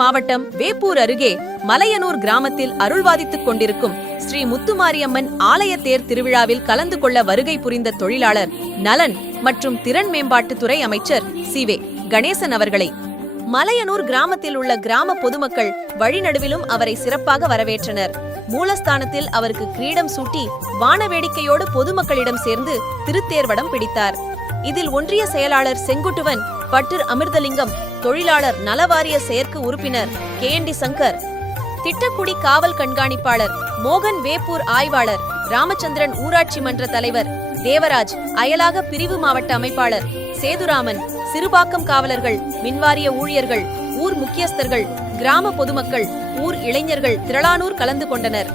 மாவட்டம் வேப்பூர் அருகே மலையனூர் கிராமத்தில் அருள்வாதித்துக் கொண்டிருக்கும் ஸ்ரீ முத்துமாரியம்மன் ஆலய தேர் திருவிழாவில் கலந்து கொள்ள வருகை புரிந்த தொழிலாளர் நலன் மற்றும் திறன் மேம்பாட்டுத்துறை அமைச்சர் சி.வே. கணேசன் அவர்களை மலையனூர் கிராமத்தில் உள்ள கிராம பொதுமக்கள் வழிநடுவிலும் அவரை சிறப்பாக வரவேற்றனர். மூலஸ்தானத்தில் அவருக்கு கிரீடம் சூட்டி வானவேடிக்கையோடு பொதுமக்களிடம் சேர்ந்து திருத்தேர்வடம் பிடித்தார். இதில் ஒன்றிய செயலாளர் செங்குட்டுவன் பட்டர் அமிர்தலிங்கம், தொழிலாளர் நலவாரிய செயற்கு உறுப்பினர் கே.என்.டி. சங்கர், திட்டக்குடி காவல் கண்காணிப்பாளர் மோகன், வேப்பூர் ஆய்வாளர் ராமச்சந்திரன், ஊராட்சி மன்ற தலைவர் தேவராஜ், அயலாக பிரிவு மாவட்ட அமைப்பாளர் சேதுராமன், சிறுபாக்கம் காவலர்கள், மின்வாரிய ஊழியர்கள், ஊர் முக்கியஸ்தர்கள், கிராம பொதுமக்கள், ஊர் இளைஞர்கள் திரளானூர் கலந்து கொண்டனர்.